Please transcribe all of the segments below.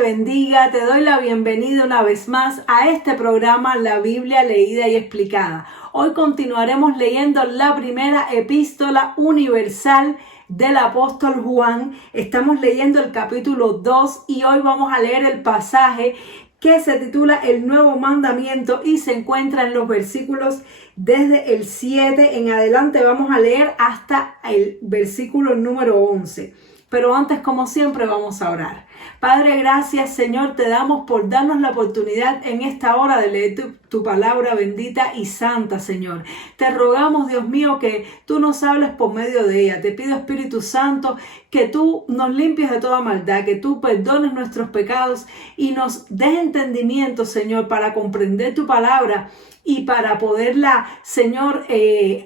te bendiga, te doy la bienvenida una vez más a este programa La Biblia Leída y Explicada. Hoy continuaremos leyendo la primera epístola universal del apóstol Juan. Estamos leyendo el capítulo 2 y hoy vamos a leer el pasaje que se titula El Nuevo Mandamiento y se encuentra en los versículos desde el 7 en adelante. Vamos a leer hasta el versículo número 11. Pero antes, como siempre, vamos a orar. Padre, gracias, Señor, te damos por darnos la oportunidad en esta hora de leer tu palabra bendita y santa, Señor. Te rogamos, Dios mío, que tú nos hables por medio de ella. Te pido, Espíritu Santo, que tú nos limpies de toda maldad, que tú perdones nuestros pecados y nos des entendimiento, Señor, para comprender tu palabra y para poderla, Señor,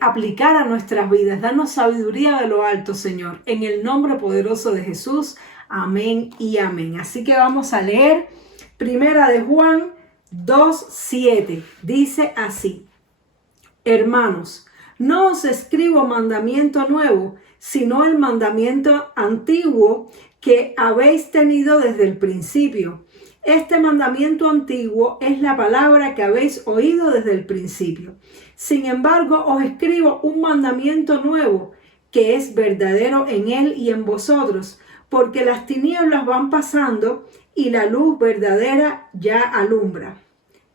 aplicar a nuestras vidas. Danos sabiduría de lo alto, Señor, en el nombre poderoso de Jesús. Amén y amén. Así que vamos a leer Primera de Juan 2:7. Dice así: Hermanos, no os escribo mandamiento nuevo, sino el mandamiento antiguo que habéis tenido desde el principio. Este mandamiento antiguo es la palabra que habéis oído desde el principio. Sin embargo, os escribo un mandamiento nuevo, que es verdadero en él y en vosotros, porque las tinieblas van pasando y la luz verdadera ya alumbra.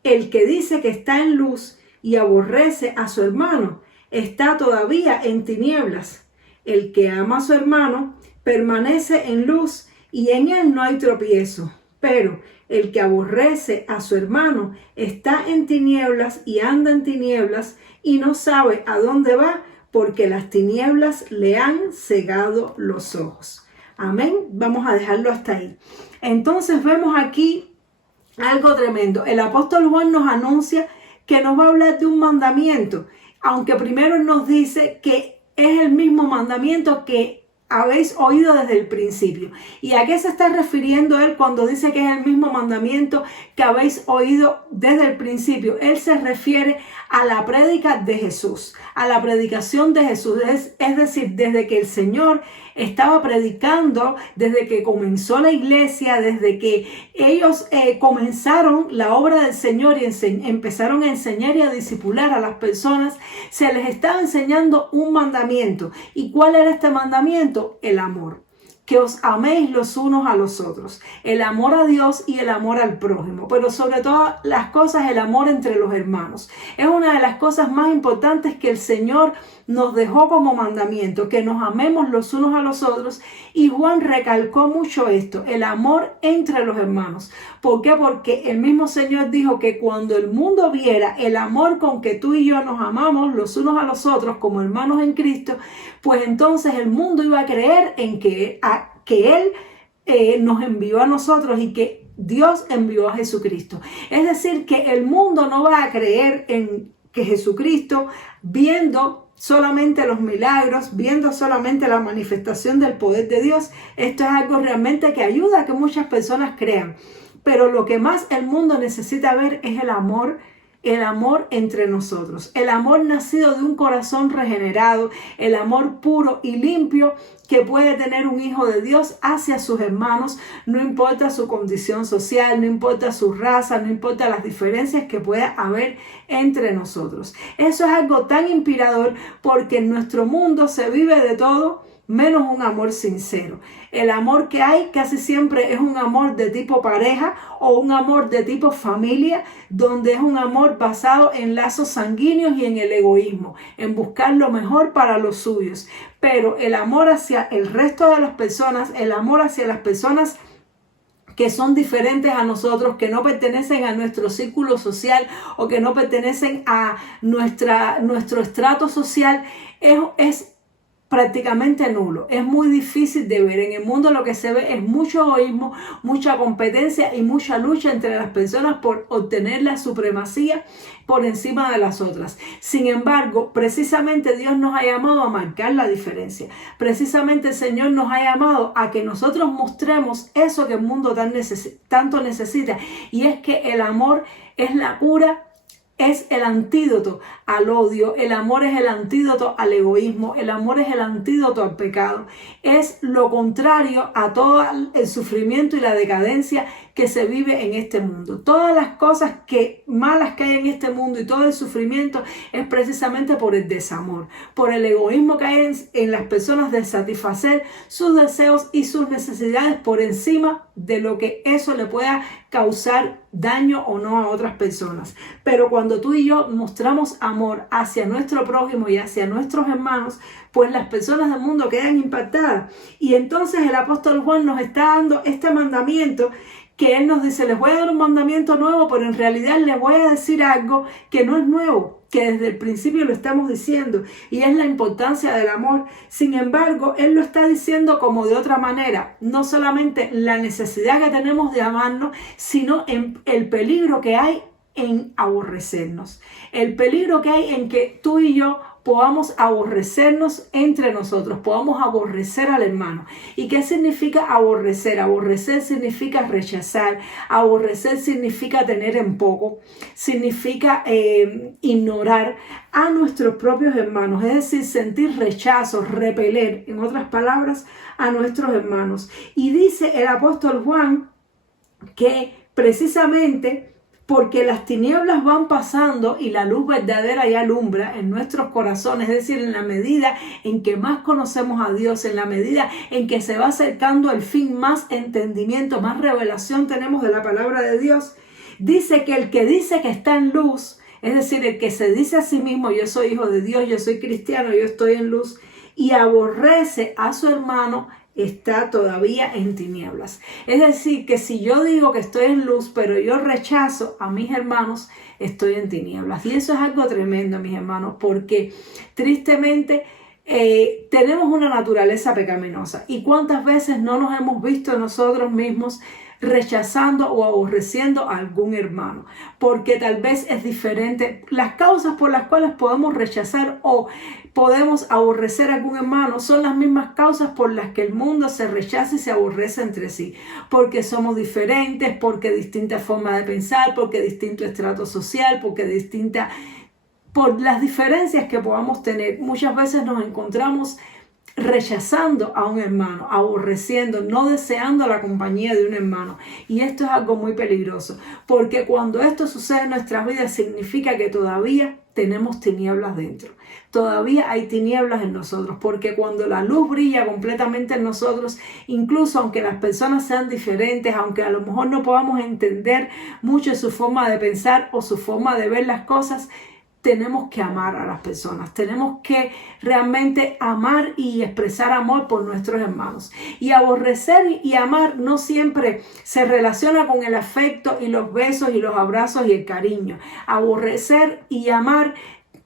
El que dice que está en luz y aborrece a su hermano, está todavía en tinieblas. El que ama a su hermano permanece en luz y en él no hay tropiezo. Pero el que aborrece a su hermano está en tinieblas y anda en tinieblas y no sabe a dónde va, porque las tinieblas le han cegado los ojos. Amén. Vamos a dejarlo hasta ahí. Entonces vemos aquí algo tremendo. El apóstol Juan nos anuncia que nos va a hablar de un mandamiento, aunque primero nos dice que es el mismo mandamiento que habéis oído desde el principio. ¿Y a qué se está refiriendo él cuando dice que es el mismo mandamiento que habéis oído desde el principio? Él se refiere a la prédica de Jesús, a la predicación de Jesús. Es decir, desde que el Señor estaba predicando, desde que comenzó la iglesia, desde que ellos comenzaron la obra del Señor y empezaron a enseñar y a discipular a las personas, se les estaba enseñando un mandamiento. ¿Y cuál era este mandamiento? El amor. Que os améis los unos a los otros. El amor a Dios y el amor al prójimo. Pero sobre todas las cosas, el amor entre los hermanos. Es una de las cosas más importantes que el Señor nos dejó como mandamiento. Que nos amemos los unos a los otros. Y Juan recalcó mucho esto. El amor entre los hermanos. ¿Por qué? Porque el mismo Señor dijo que cuando el mundo viera el amor con que tú y yo nos amamos los unos a los otros como hermanos en Cristo, pues entonces el mundo iba a creer en que Él nos envió a nosotros y que Dios envió a Jesucristo. Es decir, que el mundo no va a creer en que Jesucristo, viendo solamente los milagros, viendo solamente la manifestación del poder de Dios, esto es algo realmente que ayuda a que muchas personas crean. Pero lo que más el mundo necesita ver es el amor entre nosotros, el amor nacido de un corazón regenerado, el amor puro y limpio que puede tener un hijo de Dios hacia sus hermanos, no importa su condición social, no importa su raza, no importa las diferencias que pueda haber entre nosotros. Eso es algo tan inspirador porque en nuestro mundo se vive de todo menos un amor sincero. El amor que hay casi siempre es un amor de tipo pareja o un amor de tipo familia, donde es un amor basado en lazos sanguíneos y en el egoísmo, en buscar lo mejor para los suyos. Pero el amor hacia el resto de las personas, el amor hacia las personas que son diferentes a nosotros, que no pertenecen a nuestro círculo social o que no pertenecen a nuestro estrato social, es prácticamente nulo. Es muy difícil de ver. En el mundo lo que se ve es mucho egoísmo, mucha competencia y mucha lucha entre las personas por obtener la supremacía por encima de las otras. Sin embargo, precisamente Dios nos ha llamado a marcar la diferencia. Precisamente el Señor nos ha llamado a que nosotros mostremos eso que el mundo tanto necesita, y es que el amor es la cura, es el antídoto al odio, el amor es el antídoto al egoísmo, el amor es el antídoto al pecado, es lo contrario a todo el sufrimiento y la decadencia que se vive en este mundo. Todas las cosas malas que hay en este mundo y todo el sufrimiento es precisamente por el desamor, por el egoísmo que hay en las personas de satisfacer sus deseos y sus necesidades por encima de lo que eso le pueda causar daño o no a otras personas. Pero cuando tú y yo mostramos amor hacia nuestro prójimo y hacia nuestros hermanos, pues las personas del mundo quedan impactadas. Y entonces el apóstol Juan nos está dando este mandamiento, que él nos dice: les voy a dar un mandamiento nuevo, pero en realidad les voy a decir algo que no es nuevo, que desde el principio lo estamos diciendo, y es la importancia del amor. Sin embargo, él lo está diciendo como de otra manera, no solamente la necesidad que tenemos de amarnos, sino en el peligro que hay en aborrecernos, el peligro que hay en que tú y yo podamos aborrecernos entre nosotros, podamos aborrecer al hermano. ¿Y qué significa aborrecer? Aborrecer significa rechazar, aborrecer significa tener en poco, significa ignorar a nuestros propios hermanos, es decir, sentir rechazo, repeler, en otras palabras, a nuestros hermanos. Y dice el apóstol Juan que precisamente porque las tinieblas van pasando y la luz verdadera ya alumbra en nuestros corazones, es decir, en la medida en que más conocemos a Dios, en la medida en que se va acercando el fin, más entendimiento, más revelación tenemos de la palabra de Dios. Dice que el que dice que está en luz, es decir, el que se dice a sí mismo: yo soy hijo de Dios, yo soy cristiano, yo estoy en luz, y aborrece a su hermano, está todavía en tinieblas. Es decir, que si yo digo que estoy en luz, pero yo rechazo a mis hermanos, estoy en tinieblas. Y eso es algo tremendo, mis hermanos, porque tristemente tenemos una naturaleza pecaminosa. ¿Y cuántas veces no nos hemos visto nosotros mismos rechazando o aborreciendo a algún hermano? Porque tal vez es diferente. Las causas por las cuales podemos rechazar o podemos aborrecer a algún hermano son las mismas causas por las que el mundo se rechaza y se aborrece entre sí. Porque somos diferentes, porque distintas formas de pensar, porque distinto estrato social, por las diferencias que podamos tener. Muchas veces nos encontramos rechazando a un hermano, aborreciendo, no deseando la compañía de un hermano. Y esto es algo muy peligroso, porque cuando esto sucede en nuestras vidas significa que todavía tenemos tinieblas dentro. Todavía hay tinieblas en nosotros, porque cuando la luz brilla completamente en nosotros, incluso aunque las personas sean diferentes, aunque a lo mejor no podamos entender mucho su forma de pensar o su forma de ver las cosas, tenemos que amar a las personas, tenemos que realmente amar y expresar amor por nuestros hermanos. Y aborrecer y amar no siempre se relaciona con el afecto y los besos y los abrazos y el cariño. Aborrecer y amar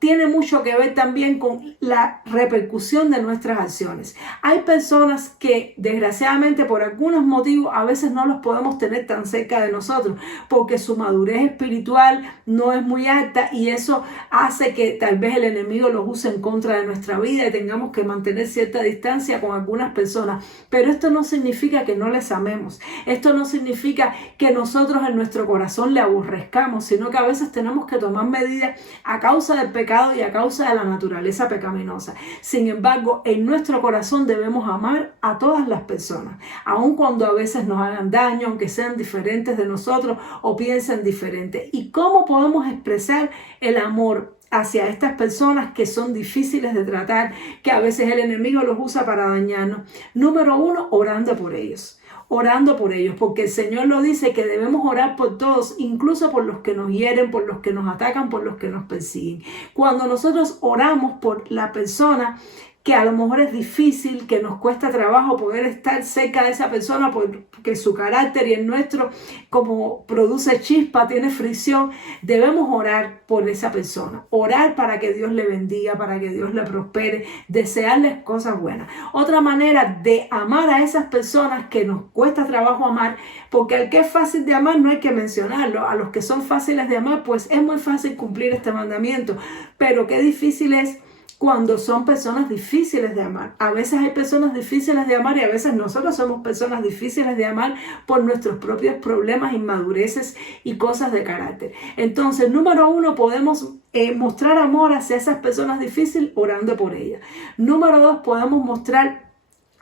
tiene mucho que ver también con la repercusión de nuestras acciones. Hay personas que desgraciadamente por algunos motivos a veces no los podemos tener tan cerca de nosotros porque su madurez espiritual no es muy alta y eso hace que tal vez el enemigo los use en contra de nuestra vida y tengamos que mantener cierta distancia con algunas personas. Pero esto no significa que no les amemos. Esto no significa que nosotros en nuestro corazón le aborrezcamos, sino que a veces tenemos que tomar medidas a causa del pecado y a causa de la naturaleza pecaminosa. Sin embargo, en nuestro corazón debemos amar a todas las personas, aun cuando a veces nos hagan daño, aunque sean diferentes de nosotros o piensen diferente. ¿Y cómo podemos expresar el amor hacia estas personas que son difíciles de tratar, que a veces el enemigo los usa para dañarnos? Número 1, orando por ellos. Orando por ellos, porque el Señor lo dice que debemos orar por todos, incluso por los que nos hieren, por los que nos atacan, por los que nos persiguen. Cuando nosotros oramos por la persona que a lo mejor es difícil, que nos cuesta trabajo poder estar cerca de esa persona porque su carácter y el nuestro, como produce chispa, tiene fricción, debemos orar por esa persona, orar para que Dios le bendiga, para que Dios la prospere, desearles cosas buenas. Otra manera de amar a esas personas que nos cuesta trabajo amar, porque al que es fácil de amar no hay que mencionarlo, a los que son fáciles de amar pues es muy fácil cumplir este mandamiento, pero qué difícil es cuando son personas difíciles de amar. A veces hay personas difíciles de amar y a veces nosotros somos personas difíciles de amar por nuestros propios problemas, inmadureces y cosas de carácter. Entonces, número 1, podemos mostrar amor hacia esas personas difíciles orando por ellas. Número 2, podemos mostrar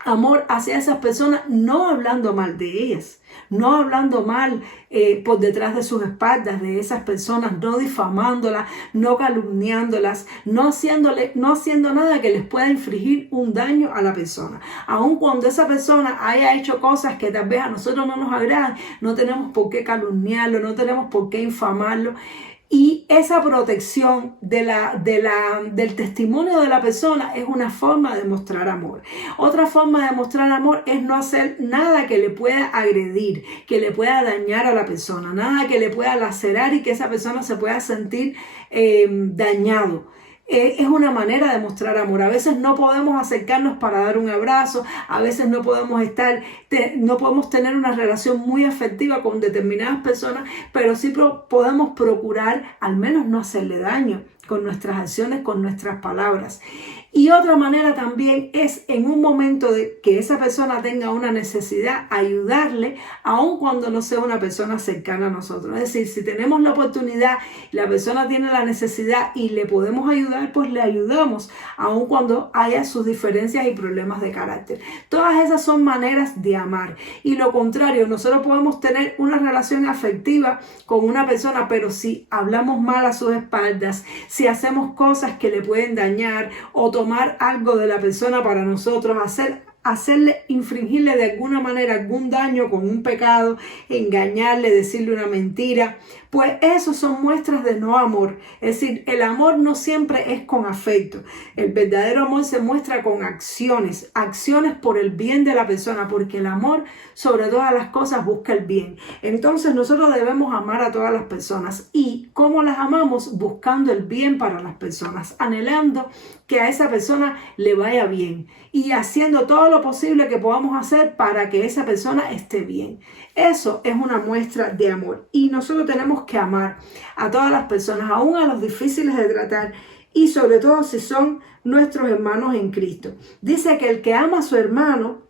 amor hacia esas personas, no hablando mal de ellas, no hablando mal por detrás de sus espaldas de esas personas, no difamándolas, no calumniándolas, no haciendo nada que les pueda infligir un daño a la persona. Aun cuando esa persona haya hecho cosas que tal vez a nosotros no nos agradan, no tenemos por qué calumniarlo, no tenemos por qué infamarlo. Y esa protección del testimonio de la persona es una forma de mostrar amor. Otra forma de mostrar amor es no hacer nada que le pueda agredir, que le pueda dañar a la persona, nada que le pueda lacerar y que esa persona se pueda sentir dañado. Es una manera de mostrar amor. A veces no podemos acercarnos para dar un abrazo, a veces no podemos tener una relación muy afectiva con determinadas personas, pero sí podemos procurar al menos no hacerle daño con nuestras acciones, con nuestras palabras. Y otra manera también es en un momento de que esa persona tenga una necesidad, ayudarle, aun cuando no sea una persona cercana a nosotros. Es decir, si tenemos la oportunidad, la persona tiene la necesidad y le podemos ayudar, pues le ayudamos, aun cuando haya sus diferencias y problemas de carácter. Todas esas son maneras de amar. Y lo contrario, nosotros podemos tener una relación afectiva con una persona, pero si hablamos mal a sus espaldas, si hacemos cosas que le pueden dañar o tomar algo de la persona para nosotros, infringirle de alguna manera algún daño con un pecado, engañarle, decirle una mentira, pues eso son muestras de no amor. Es decir, el amor no siempre es con afecto. El verdadero amor se muestra con acciones por el bien de la persona, porque el amor sobre todas las cosas busca el bien. Entonces nosotros debemos amar a todas las personas. ¿Y cómo las amamos? Buscando el bien para las personas, anhelando que a esa persona le vaya bien y haciendo todo lo posible que podamos hacer para que esa persona esté bien. Eso es una muestra de amor y nosotros tenemos que amar a todas las personas, aún a los difíciles de tratar y sobre todo si son nuestros hermanos en Cristo. Dice que el que ama a su hermano,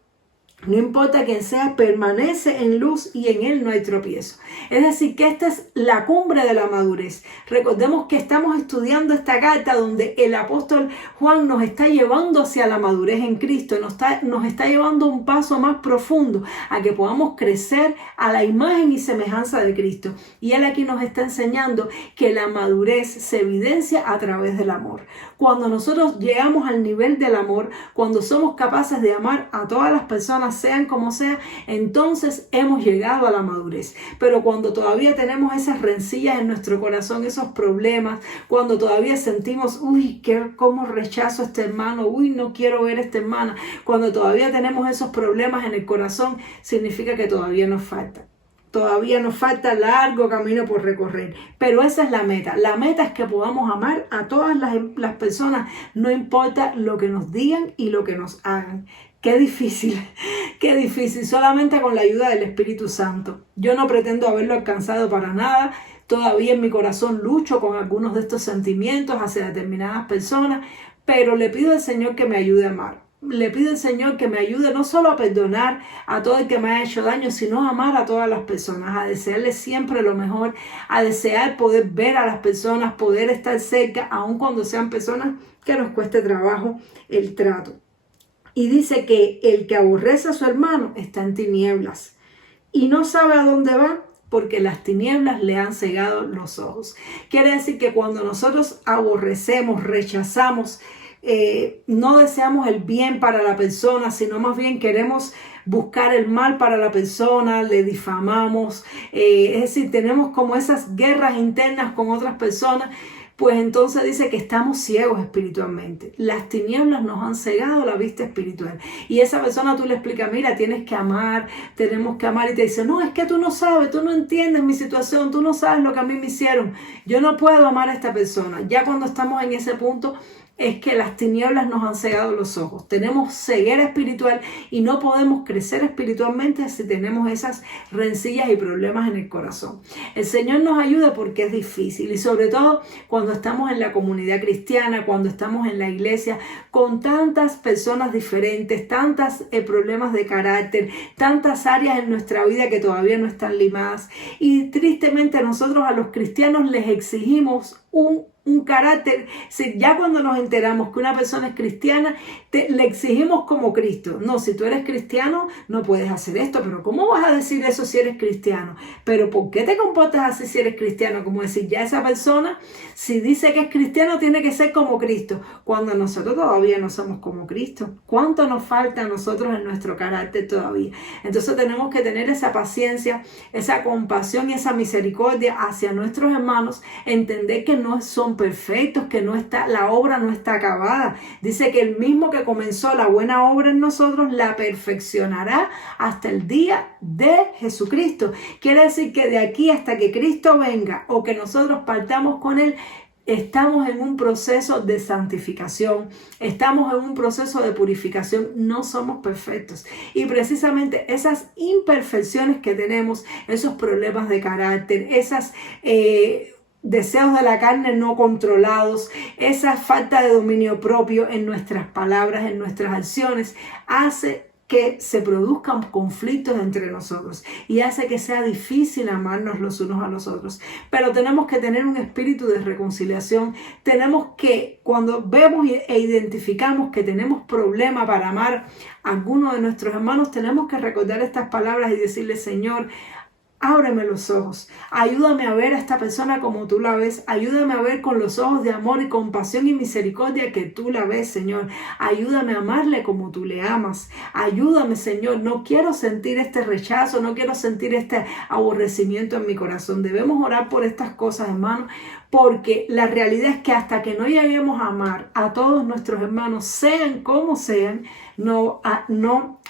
no importa quién sea, permanece en luz y en él no hay tropiezo. Es decir, que esta es la cumbre de la madurez. Recordemos que estamos estudiando esta carta donde el apóstol Juan nos está llevando hacia la madurez en Cristo, nos está llevando un paso más profundo a que podamos crecer a la imagen y semejanza de Cristo. Y él aquí nos está enseñando que la madurez se evidencia a través del amor. Cuando nosotros llegamos al nivel del amor, cuando somos capaces de amar a todas las personas, sean como sean, entonces hemos llegado a la madurez. Pero cuando todavía tenemos esas rencillas en nuestro corazón, esos problemas, cuando todavía sentimos, cómo rechazo a este hermano, no quiero ver a esta hermana, cuando todavía tenemos esos problemas en el corazón, significa que todavía nos falta. Todavía nos falta largo camino por recorrer, pero esa es la meta. La meta es que podamos amar a todas las personas, no importa lo que nos digan y lo que nos hagan. Qué difícil, solamente con la ayuda del Espíritu Santo. Yo no pretendo haberlo alcanzado para nada, todavía en mi corazón lucho con algunos de estos sentimientos hacia determinadas personas, pero le pido al Señor que me ayude a amar. Le pido al Señor que me ayude no solo a perdonar a todo el que me ha hecho daño, sino a amar a todas las personas, a desearles siempre lo mejor, a desear poder ver a las personas, poder estar cerca, aun cuando sean personas que nos cueste trabajo el trato. Y dice que el que aborrece a su hermano está en tinieblas y no sabe a dónde va porque las tinieblas le han cegado los ojos. Quiere decir que cuando nosotros aborrecemos, rechazamos, no deseamos el bien para la persona, sino más bien queremos buscar el mal para la persona, le difamamos, es decir, tenemos como esas guerras internas con otras personas, pues entonces dice que estamos ciegos espiritualmente. Las tinieblas nos han cegado la vista espiritual. Y esa persona tú le explicas, mira, tienes que amar, tenemos que amar. Y te dice, no, es que tú no sabes, tú no entiendes mi situación, tú no sabes lo que a mí me hicieron. Yo no puedo amar a esta persona. Ya cuando estamos en ese punto, es que las tinieblas nos han cegado los ojos. Tenemos ceguera espiritual y no podemos crecer espiritualmente si tenemos esas rencillas y problemas en el corazón. El Señor nos ayuda porque es difícil y sobre todo cuando estamos en la comunidad cristiana, cuando estamos en la iglesia con tantas personas diferentes, tantos problemas de carácter, tantas áreas en nuestra vida que todavía no están limadas y tristemente nosotros a los cristianos les exigimos un un carácter. Si ya cuando nos enteramos que una persona es cristiana, le exigimos como Cristo. No, si tú eres cristiano, no puedes hacer esto. Pero ¿cómo vas a decir eso si eres cristiano? Pero ¿por qué te comportas así si eres cristiano? Como decir, ya esa persona, si dice que es cristiano, tiene que ser como Cristo. Cuando nosotros todavía no somos como Cristo. ¿Cuánto nos falta a nosotros en nuestro carácter todavía? Entonces tenemos que tener esa paciencia, esa compasión y esa misericordia hacia nuestros hermanos. Entender que no son perfectos, que la obra no está acabada. Dice que el mismo que comenzó la buena obra en nosotros la perfeccionará hasta el día de Jesucristo. Quiere decir que de aquí hasta que Cristo venga o que nosotros partamos con Él, estamos en un proceso de santificación, estamos en un proceso de purificación, no somos perfectos. Y precisamente esas imperfecciones que tenemos, esos problemas de carácter, esas deseos de la carne no controlados, esa falta de dominio propio en nuestras palabras, en nuestras acciones, hace que se produzcan conflictos entre nosotros y hace que sea difícil amarnos los unos a los otros. Pero tenemos que tener un espíritu de reconciliación. Tenemos que, cuando vemos e identificamos que tenemos problema para amar a alguno de nuestros hermanos, tenemos que recordar estas palabras y decirle: Señor, ábreme los ojos, ayúdame a ver a esta persona como tú la ves, ayúdame a ver con los ojos de amor y compasión y misericordia que tú la ves, Señor. Ayúdame a amarle como tú le amas. Ayúdame, Señor, no quiero sentir este rechazo, no quiero sentir este aborrecimiento en mi corazón. Debemos orar por estas cosas, hermanos, porque la realidad es que hasta que no lleguemos a amar a todos nuestros hermanos, sean como sean, no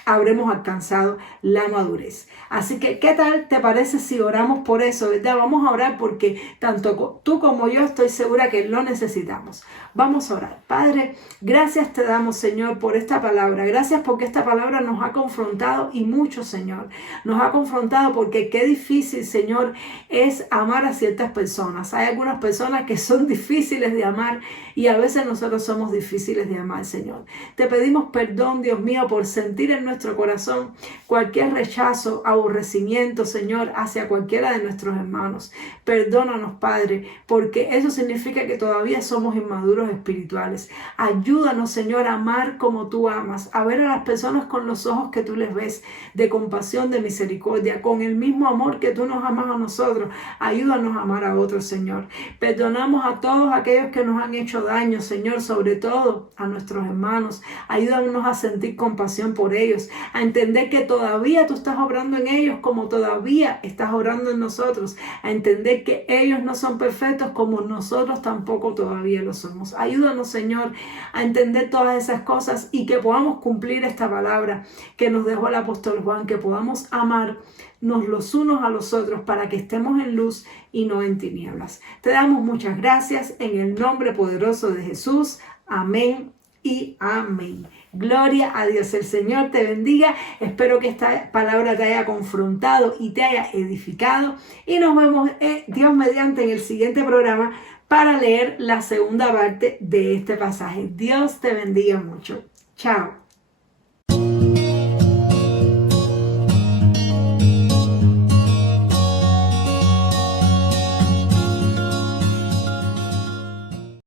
habremos alcanzado la madurez. Así que, ¿qué tal te parece si oramos por eso, verdad? Vamos a orar porque tanto tú como yo estoy segura que lo necesitamos. Vamos a orar. Padre, gracias te damos, Señor, por esta palabra. Gracias porque esta palabra nos ha confrontado y mucho, Señor. Nos ha confrontado porque qué difícil, Señor, es amar a ciertas personas. Hay algunas personas que son difíciles de amar y a veces nosotros somos difíciles de amar, Señor. Te pedimos perdón, Dios mío, por sentir en nuestro corazón cualquier rechazo, aborrecimiento, Señor, hacia cualquiera de nuestros hermanos. Perdónanos, Padre, porque eso significa que todavía somos inmaduros espirituales. Ayúdanos, Señor, a amar como tú amas, a ver a las personas con los ojos que tú les ves, de compasión, de misericordia, con el mismo amor que tú nos amas a nosotros. Ayúdanos a amar a otros, Señor. Perdonamos a todos aquellos que nos han hecho daño, Señor, sobre todo a nuestros hermanos. Ayúdanos a sentir compasión por ellos, a entender que todavía tú estás obrando en ellos como todavía estás obrando en nosotros, a entender que ellos no son perfectos como nosotros tampoco todavía lo somos. Ayúdanos, Señor, a entender todas esas cosas y que podamos cumplir esta palabra que nos dejó el apóstol Juan, que podamos amarnos los unos a los otros para que estemos en luz y no en tinieblas. Te damos muchas gracias en el nombre poderoso de Jesús. Amén y amén. Gloria a Dios. El Señor te bendiga. Espero que esta palabra te haya confrontado y te haya edificado. Y nos vemos, Dios mediante, en el siguiente programa para leer la segunda parte de este pasaje. Dios te bendiga mucho. Chao.